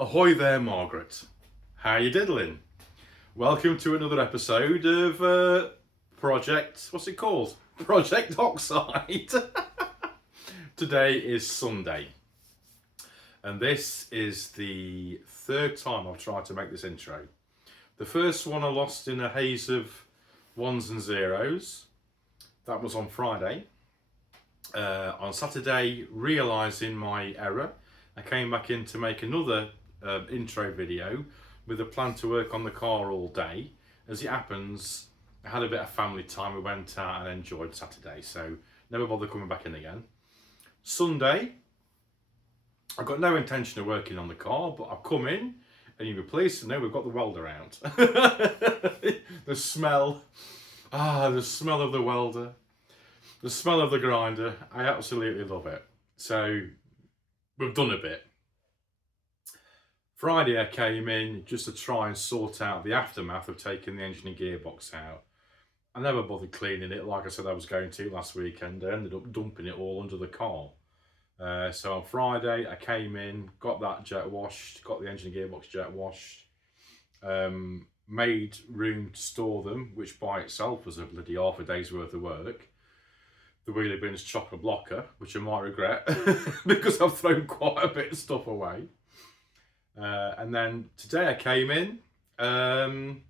Ahoy there, Margaret. How you diddling? Welcome to another episode of what's it called? Project Oxide. Today is Sunday. And this is the third time I've tried to make this intro. The first one I lost in a haze of ones and zeros. That was on Friday. On Saturday, realising my error, I came back in to make another intro video with a plan to work on the car all day. As it happens, I had a bit of family time. We went out and enjoyed Saturday, so never bothered coming back in again. Sunday, I've got no intention of working on the car, but I've come in and you'll be pleased to know we've got the welder out. The smell of the welder, the smell of the grinder, I absolutely love it. So we've done a bit. Friday I came in just to try and sort out the aftermath of taking the engine and gearbox out. I never bothered cleaning it like I said I was going to last weekend. I ended up dumping it all under the car. So on Friday I came in, got that jet washed, got the engine and gearbox jet washed, made room to store them, which by itself was a bloody half a day's worth of work. The wheelie bin's chock-a-blocker, which I might regret because I've thrown quite a bit of stuff away. And then today I came in to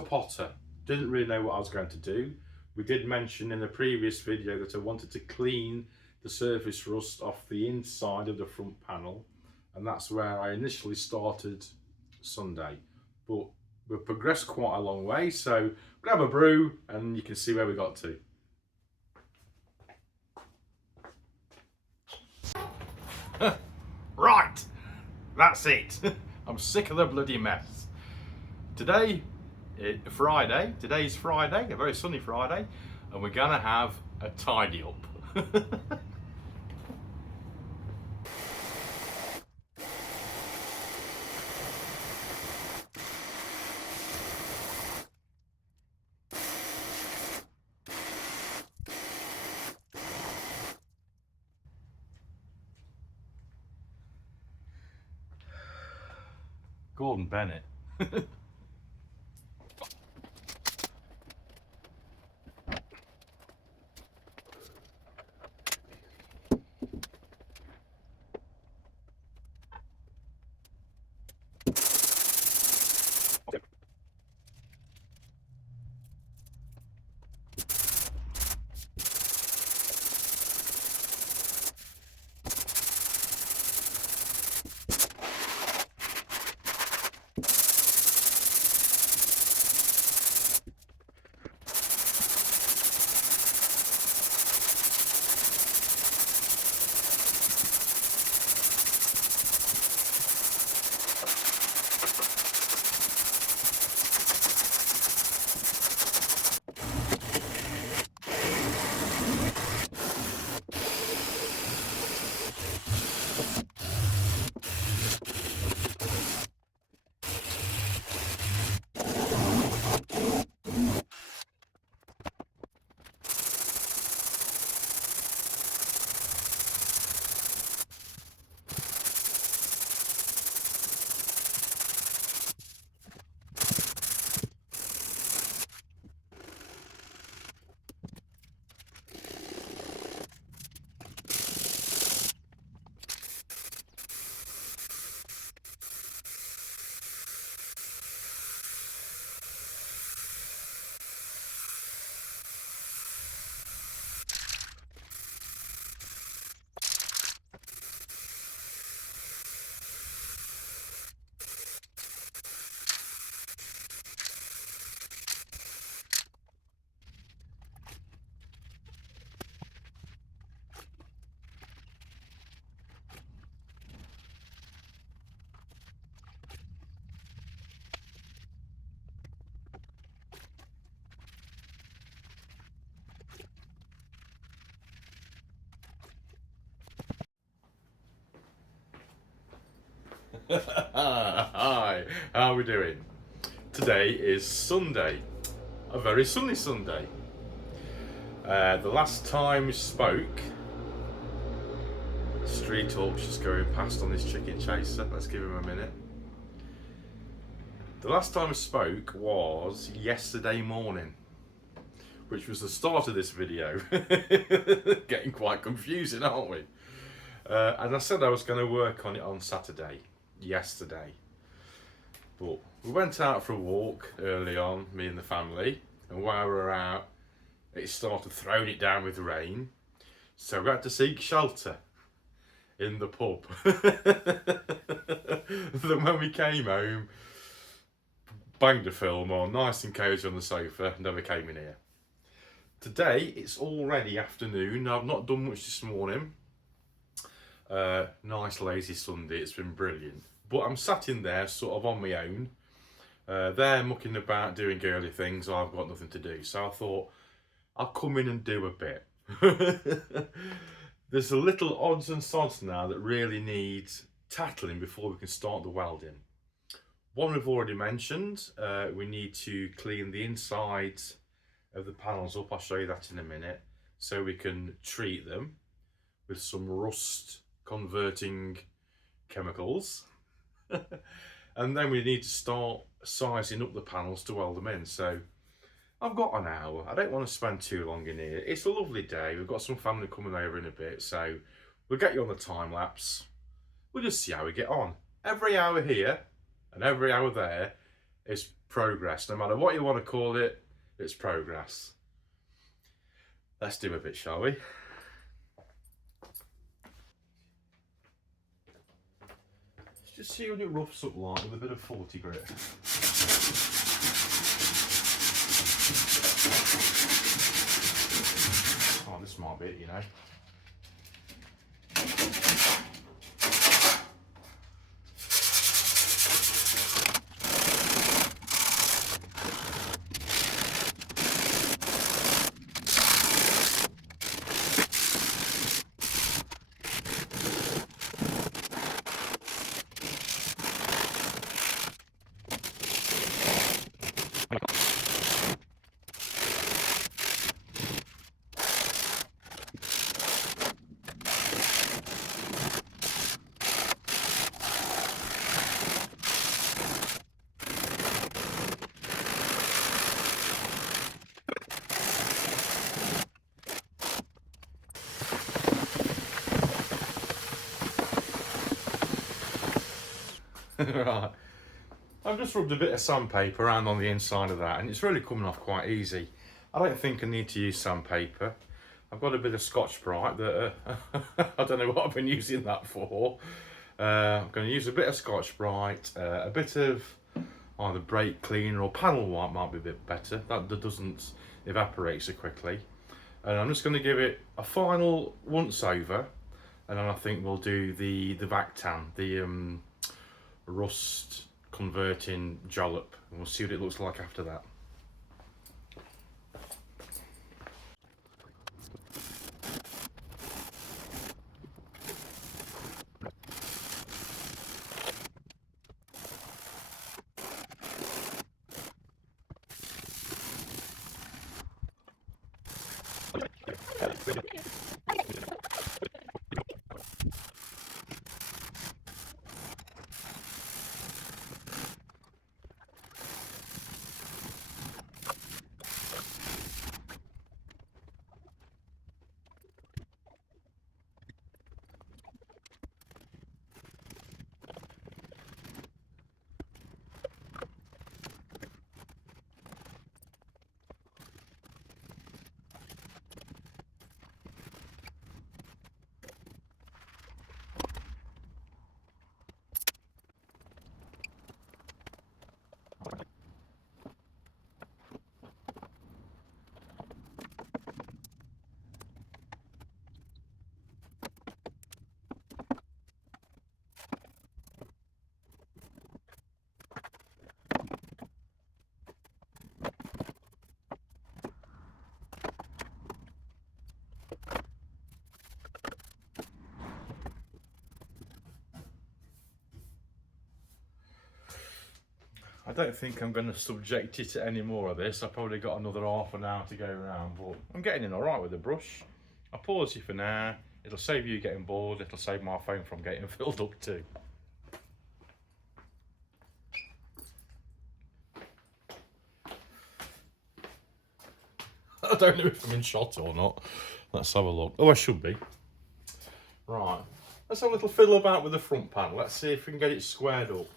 potter. Didn't really know what I was going to do. We did mention in a previous video that I wanted to clean the surface rust off the inside of the front panel, and that's where I initially started Sunday. But we've progressed quite a long way, so grab a brew and you can see where we got to. Right, that's it. I'm sick of the bloody mess. Today's Friday, a very sunny Friday, and we're gonna have a tidy up. Gordon Bennett. Hi, how are we doing? Today is Sunday, a very sunny Sunday. The last time we spoke, Street Hawk's just going past on this chicken chaser. Let's give him a minute. The last time I spoke was yesterday morning, which was the start of this video. Getting quite confusing, aren't we? And I said I was going to work on it on Saturday, yesterday. But we went out for a walk early on, me and the family, and while we were out, it started throwing it down with rain. So we had to seek shelter in the pub. Then when we came home, banged a film on, nice and cosy on the sofa, never came in here. Today, it's already afternoon. I've not done much this morning. Nice lazy Sunday, it's been brilliant. But I'm sat in there sort of on my own. They're mucking about doing girly things, I've got nothing to do. So I thought, I'll come in and do a bit. There's a little odds and sods now that really needs tackling before we can start the welding. One we've already mentioned, we need to clean the insides of the panels up. I'll show you that in a minute, so we can treat them with some rust converting chemicals. And then we need to start sizing up the panels to weld them in. So I've got an hour. I don't want to spend too long in here. It's a lovely day. We've got some family coming over in a bit, so we'll get you on the time lapse. We'll just see how we get on. Every hour here and every hour there is progress. No matter what you want to call it, it's progress. Let's do a bit, shall we? Let's just see what it roughs up like with a bit of 40 grit. Oh, this might be it, you know. Right, I've just rubbed a bit of sandpaper around on the inside of that and it's really coming off quite easy. I don't think I need to use sandpaper. I've got a bit of Scotch-Brite that I don't know what I've been using that for. I'm going to use a bit of Scotch-Brite, a bit of either brake cleaner or panel wipe might be a bit better. That doesn't evaporate so quickly. And I'm just going to give it a final once over, and then I think we'll do the Vactan, the rust converting jollop, and we'll see what it looks like after that. I don't think I'm going to subject you to any more of this. I've probably got another half an hour to go around, but I'm getting in all right with the brush. I'll pause you for now. It'll save you getting bored, it'll save my phone from getting filled up too. I don't know if I'm in shot or not. Let's have a look. Oh, I should be. Right. Let's have a little fiddle about with the front panel. Let's see if we can get it squared up.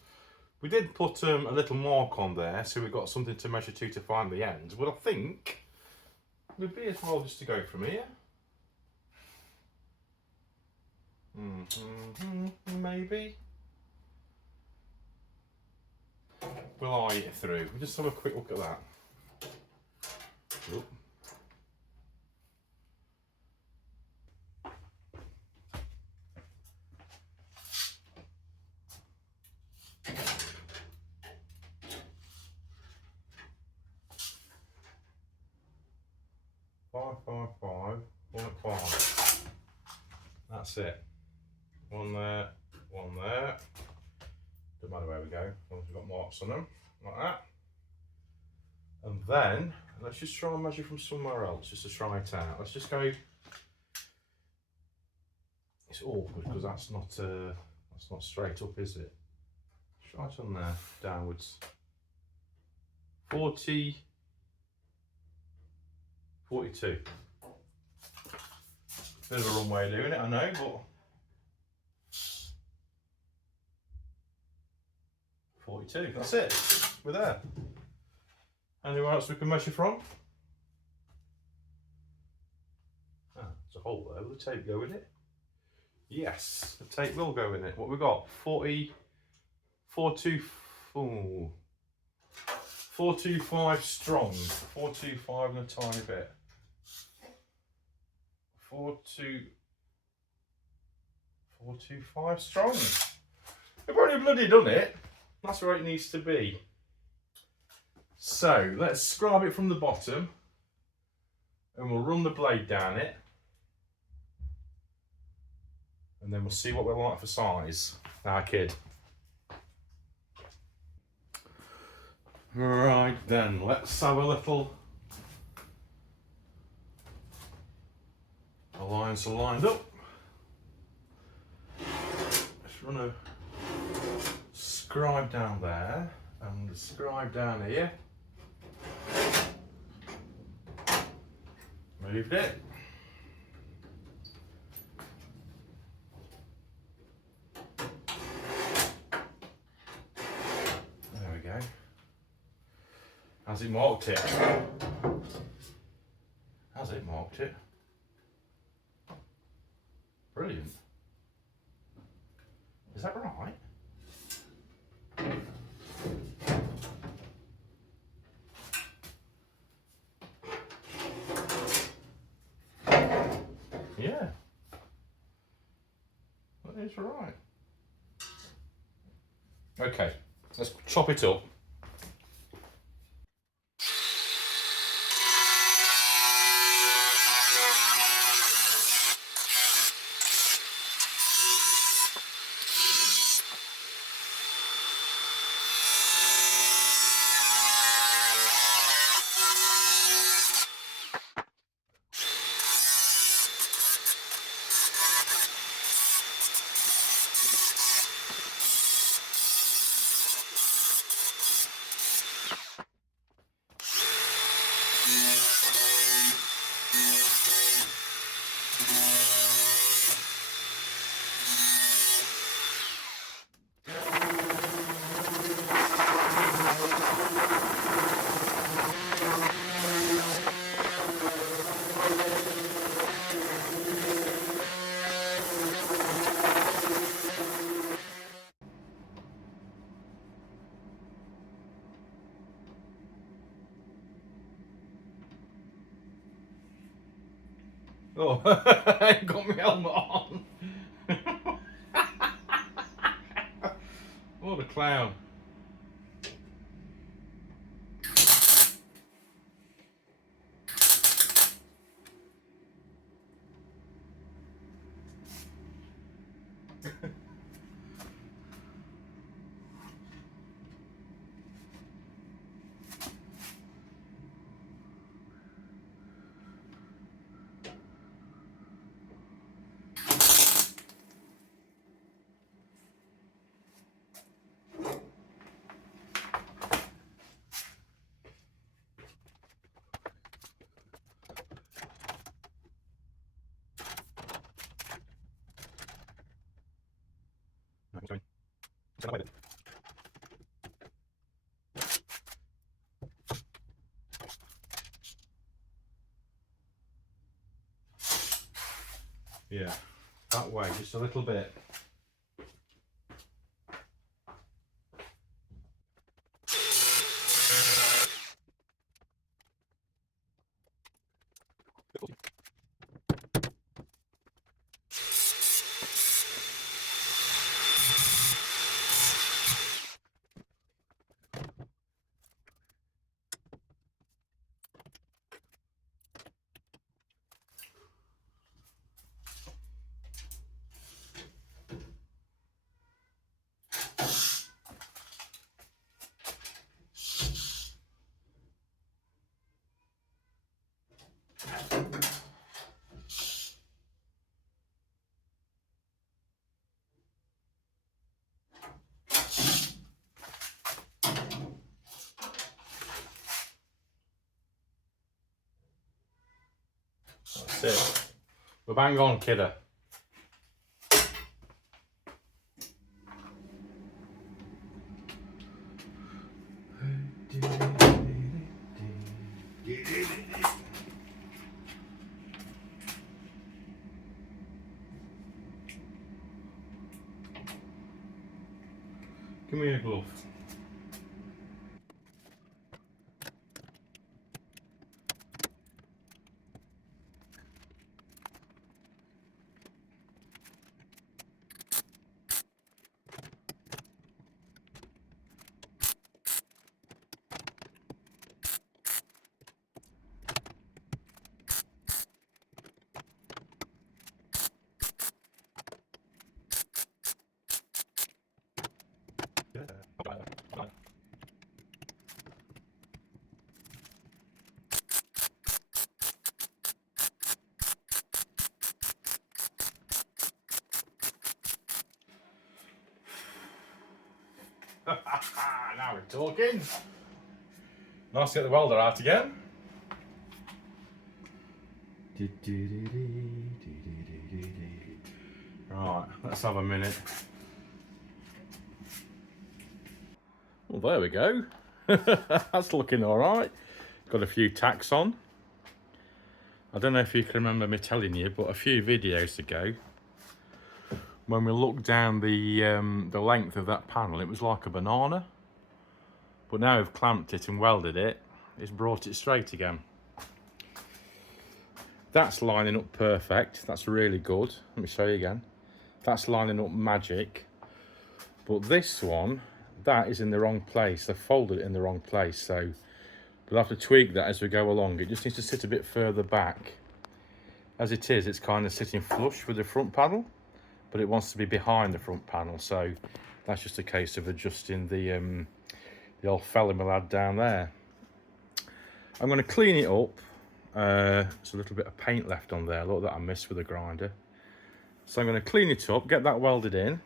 We did put a little mark on there, so we've got something to measure to find the ends. But I think we'd be as well just to go from here. Maybe. We'll eye it through. We'll just have a quick look at that. Oop. 555.5. That's it. One there, one there. Doesn't matter where we go, as long as we've got marks on them, like that. And then, let's just try and measure from somewhere else, just to try it out. Let's just go, it's awkward because that's not straight up, is it? Try it on there, downwards. 42. Bit of a wrong way of doing it, I know, but 42, that's it. We're there. Anywhere else we can measure from? Ah, there's a hole there. Will the tape go in it? Yes, the tape will go in it. What we got? 425 strong. 425 and a tiny bit. 425 strong. We've already bloody done it. That's where it needs to be. So let's scribe it from the bottom and we'll run the blade down it. And then we'll see what we're like for size. Our kid. Right then, let's have a little. The lines are lined up. Let's run a scribe down there and a scribe down here. Moved it. There we go. Has it marked it? Has it marked it? Brilliant. Is that right? Yeah. That is right. Okay, let's chop it up. Oh, I ain't got my helmet on. What a clown. Yeah, that way, just a little bit. That's it. We're bang on, kidder. Give me a glove. Now we're talking. Nice to get the welder out again. Right, let's have a minute. Well, there we go. That's looking all right. Got a few tacks on. I don't know if you can remember me telling you, but a few videos ago, when we looked down the length of that panel, it was like a banana. But now we've clamped it and welded it, it's brought it straight again. That's lining up perfect. That's really good. Let me show you again. That's lining up magic. But this one, that is in the wrong place. They've folded it in the wrong place, so we'll have to tweak that as we go along. It just needs to sit a bit further back. As it is, it's kind of sitting flush with the front panel, but it wants to be behind the front panel, so that's just a case of adjusting the old fella lad down there. I'm going to clean it up. There's a little bit of paint left on there, look, that I missed with the grinder. So I'm going to clean it up, get that welded in.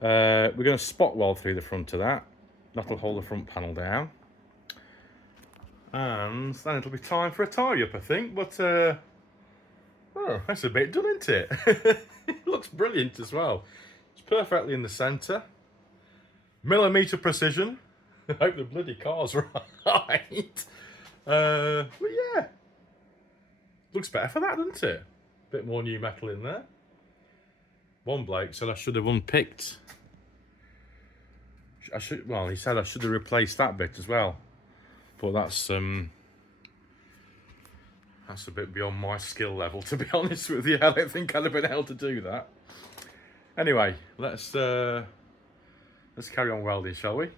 We're going to spot weld through the front of that. That'll hold the front panel down. And then it'll be time for a tie-up, I think. But, oh, that's a bit done, isn't it? It looks brilliant as well. It's perfectly in the centre. Millimetre precision. I hope the bloody car's right. But yeah. Looks better for that, doesn't it? Bit more new metal in there. One bloke said I should have unpicked. Well, he said I should have replaced that bit as well. But that's a bit beyond my skill level, to be honest with you. I don't think I'd have been able to do that. Anyway, let's carry on welding, shall we?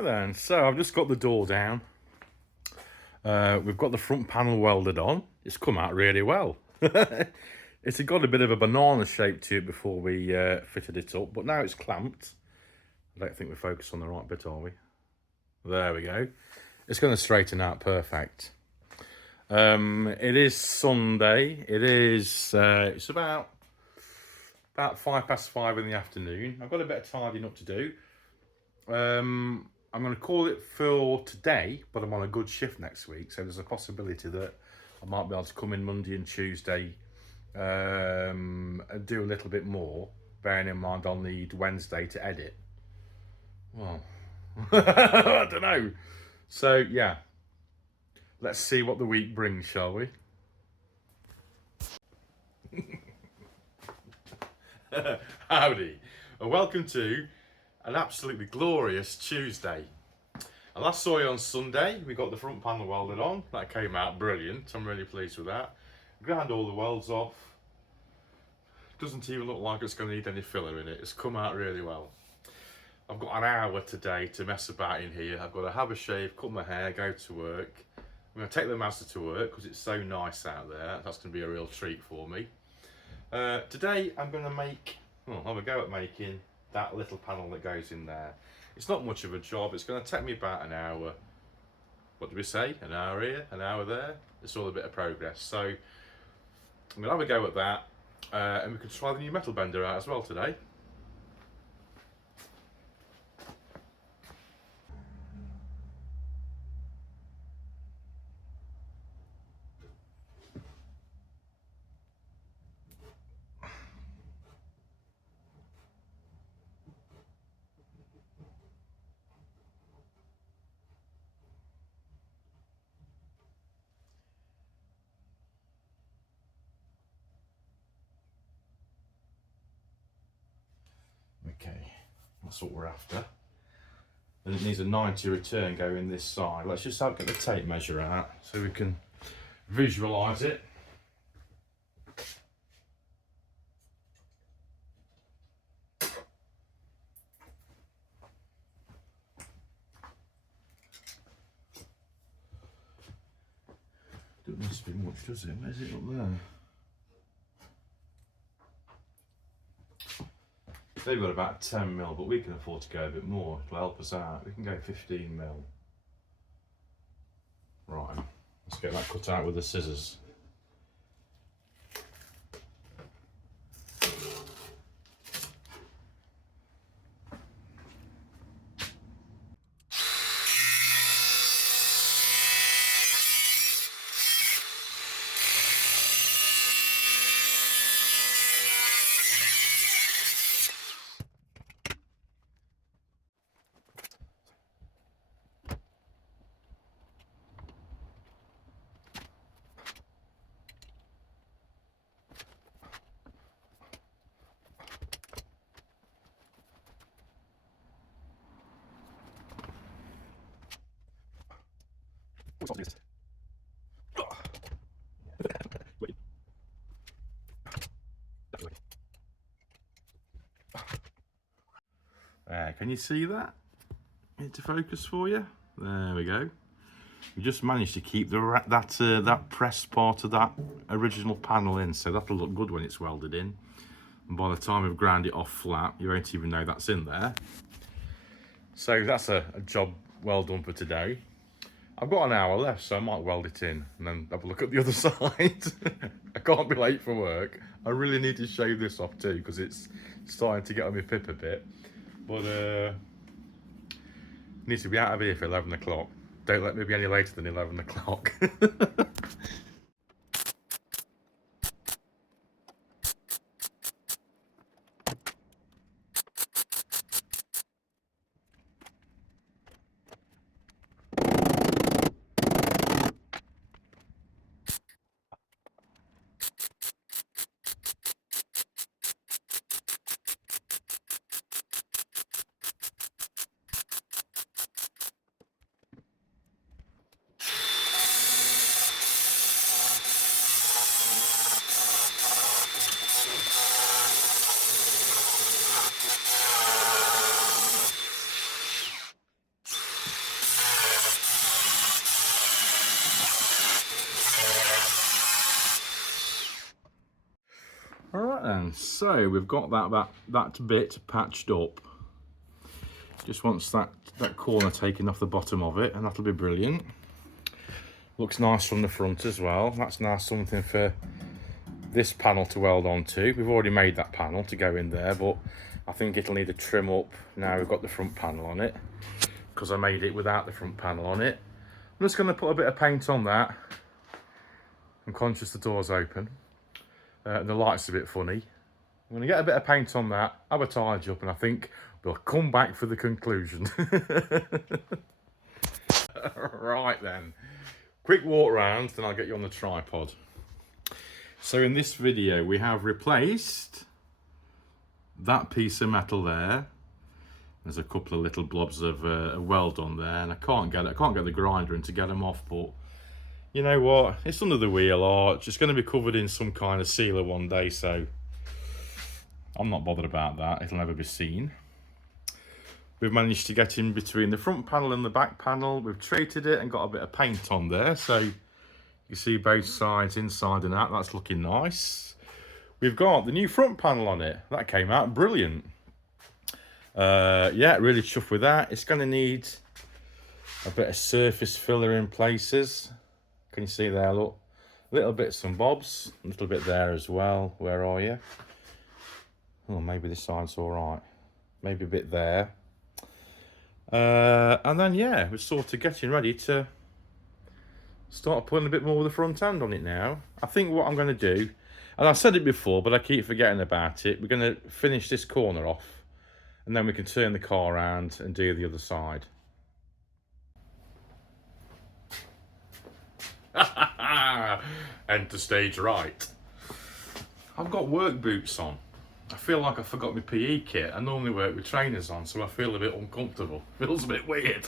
Right then, so I've just got the door down. We've got the front panel welded on. It's come out really well. It's got a bit of a banana shape to it before we fitted it up, but now it's clamped. I don't think we're focused on the right bit, are we? There we go. It's going to straighten out perfect. It is Sunday. It is. It's about 5:05 in the afternoon. I've got a bit of tidying up to do. I'm going to call it for today, but I'm on a good shift next week, so there's a possibility that I might be able to come in Monday and Tuesday and do a little bit more, bearing in mind I'll need Wednesday to edit. Well, I don't know. So, yeah. Let's see what the week brings, shall we? Howdy, and welcome to an absolutely glorious Tuesday. I last saw you on Sunday. We got the front panel welded on. That came out brilliant. I'm really pleased with that. Ground all the welds off. Doesn't even look like it's going to need any filler in it. It's come out really well. I've got an hour today to mess about in here. I've got to have a shave, cut my hair, go to work. I'm going to take the Mazda to work because it's so nice out there. That's going to be a real treat for me. Today I'm going to have a go at making that little panel that goes in there. It's not much of a job. It's going to take me about an hour. What do we say? An hour here, an hour there. It's all a bit of progress. So I'm going to have a go at that, and we can try the new metal bender out as well today. Okay, that's what we're after. And it needs a 90 return going this side. Let's just get the tape measure out so we can visualise it. Don't need to be much, does it? Where's it up there? They've got about 10 mil, but we can afford to go a bit more to help us out. We can go 15 mil. Right, let's get that cut out with the scissors. Can you see that? Into focus for you. There we go. We just managed to keep that pressed part of that original panel in, so that'll look good when it's welded in. And by the time we've ground it off flat, you won't even know that's in there. So that's a job well done for today. I've got an hour left, so I might weld it in and then have a look at the other side. I can't be late for work. I really need to shave this off too because it's starting to get on my pip a bit. But need to be out of here for 11 o'clock. Don't let me be any later than 11 o'clock. then, so we've got that bit patched up. Just wants that corner taken off the bottom of it, and that'll be brilliant. Looks nice from the front as well. That's now something for this panel to weld onto. We've already made that panel to go in there, but I think it'll need a trim up now we've got the front panel on it, because I made it without the front panel on it. I'm just going to put a bit of paint on that. I'm conscious the door's open. The light's a bit funny. I'm going to get a bit of paint on that, have a tidy up, and I think we'll come back for the conclusion. Right then. Quick walk round, then I'll get you on the tripod. So in this video, we have replaced that piece of metal there. There's a couple of little blobs of weld on there, and I can't get the grinder in to get them off, but you know what? It's under the wheel arch. It's going to be covered in some kind of sealer one day, so I'm not bothered about that. It'll never be seen. We've managed to get in between the front panel and the back panel. We've treated it and got a bit of paint on there, so you see both sides, inside and out. That's looking nice. We've got the new front panel on it. That came out brilliant. Yeah, really chuffed with that. It's going to need a bit of surface filler in places. Can you see there? Look, little bits and bobs. A little bit there as well. Where are you? Oh, maybe this side's all right. Maybe a bit there. And then, yeah, we're sort of getting ready to start putting a bit more of the front end on it now. I think what I'm going to do, and I said it before, but I keep forgetting about it, we're going to finish this corner off, and then we can turn the car around and do the other side. Enter stage right. I've got work boots on. I feel like I forgot my PE kit. I normally work with trainers on, so I feel a bit uncomfortable. Feels a bit weird.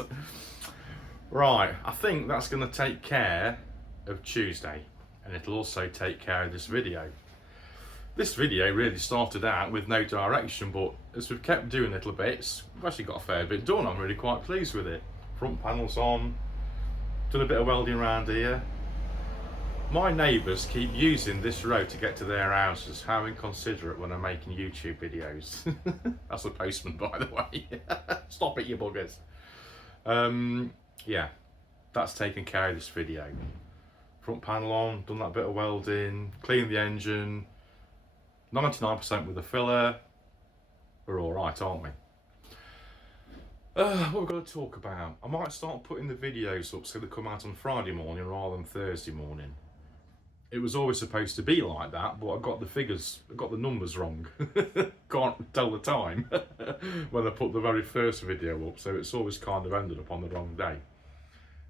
Right, I think that's going to take care of Tuesday, and it'll also take care of this video. This video really started out with no direction, but as we've kept doing little bits, we've actually got a fair bit done. I'm really quite pleased with it. Front panel's on, done a bit of welding around here. My neighbours keep using this road to get to their houses. How inconsiderate when I'm making YouTube videos. That's the postman, by the way. Stop it, you buggers. Yeah, that's taken care of this video. Front panel on, done that bit of welding, cleaned the engine, 99% with the filler. We're all right, aren't we? What we're going to talk about. I might start putting the videos up so they come out on Friday morning rather than Thursday morning. It was always supposed to be like that, but I got the numbers wrong. Can't tell the time when I put the very first video up, so it's always kind of ended up on the wrong day.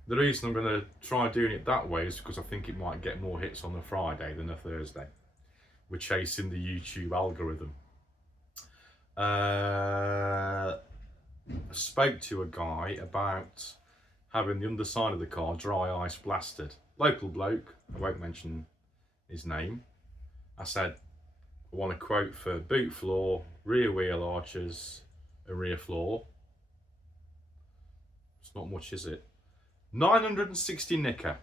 The reason I'm going to try doing it that way is because I think it might get more hits on a Friday than a Thursday. We're chasing the YouTube algorithm. I spoke to a guy about having the underside of the car dry ice blasted. Local bloke, I won't mention his name. I said, I want a quote for boot floor, rear wheel arches and rear floor. It's not much, is it? 960 nicker.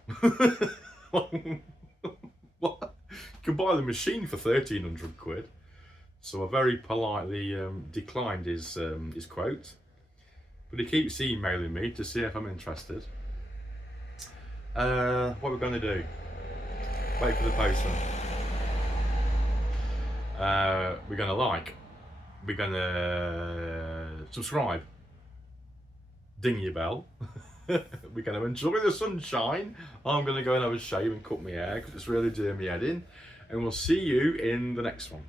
What? You can buy the machine for 1,300 quid. So I very politely declined his quote. But he keeps emailing me to see if I'm interested. What we're going to do? Wait for the postman. We're going to like. We're going to subscribe. Ding your bell. We're going to enjoy the sunshine. I'm going to go and have a shave and cut my hair because it's really doing me head in. And we'll see you in the next one.